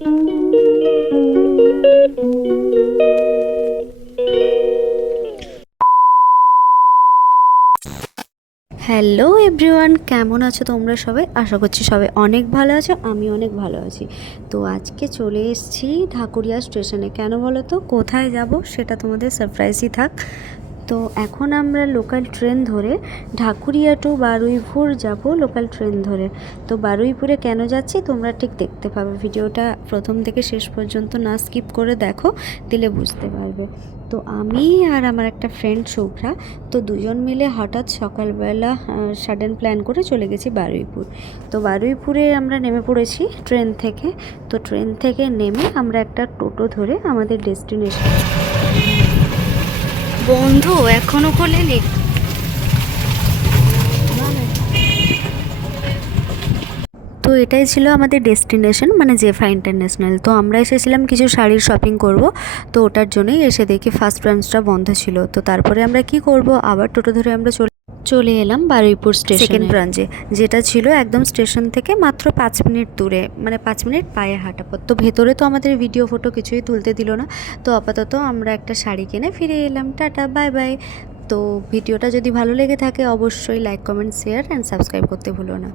Hello everyone, কেমন আছো তোমরা সবাই? আশা করছি সবাই অনেক ভালো আছো আমি অনেক ভালো আছি। তো আজকে চলে এসেছি ঢাকুরিয়া স্টেশনে। কেন বলো তো? কোথায় যাব সেটা তোমাদের সারপ্রাইজই থাক। তো এখন আমরা লোকাল ট্রেন ধরে ঢাকুরিয়া টু বারুইপুর যাব লোকাল ট্রেন ধরে। তো বারুইপুরে কেন যাচ্ছি? তোমরা ঠিক দেখতে পাবে। ভিডিওটা প্রথম থেকে শেষ পর্যন্ত না স্কিপ করে দেখো, দিলে বুঝতে পারবে। তো আমি আর আমার একটা ফ্রেন্ড শুভ্রা, তো দুজন মিলে হঠাৎ সকালবেলা সাডেন প্ল্যান করে চলে গেছি বারুইপুর। তো বারুইপুরে আমরা নেমে পড়েছি ট্রেন থেকে। তো ট্রেন থেকে নেমে আমরা একটা টোটো ধরে আমাদের ডেস্টিনেশন বন্ধু, এখনও খোলেনি। তো এটাই ছিল আমাদের ডেস্টিনেশন মানে জেফা ইন্টারন্যাশনাল। তো আমরা এসেছিলাম কিছু শাড়ির শপিং করব, তো ওটার জন্যই এসে দেখি ফার্স্ট ব্রাঞ্চটা বন্ধ ছিল। তো তারপরে আমরা কি করব? আবার টোটো ধরে আমরা চলে চলে এলাম বারুইপুর স্টেশন। সেকেন্ড ব্রাঞ্চে যেটা ছিল একদম স্টেশন থেকে মাত্র পাঁচ মিনিট দূরে মানে পাঁচ মিনিট পায়ে হাঁটা পথ। তো ভেতরে তো আমাদের ভিডিও ফটো কিছুই তুলতে দিল না। তো আপাতত আমরা একটা শাড়ি কিনে ফিরে এলাম। টাটা বাই বাই তো ভিডিওটা যদি ভালো লেগে থাকে অবশ্যই like comment share and subscribe করতে ভুলো না।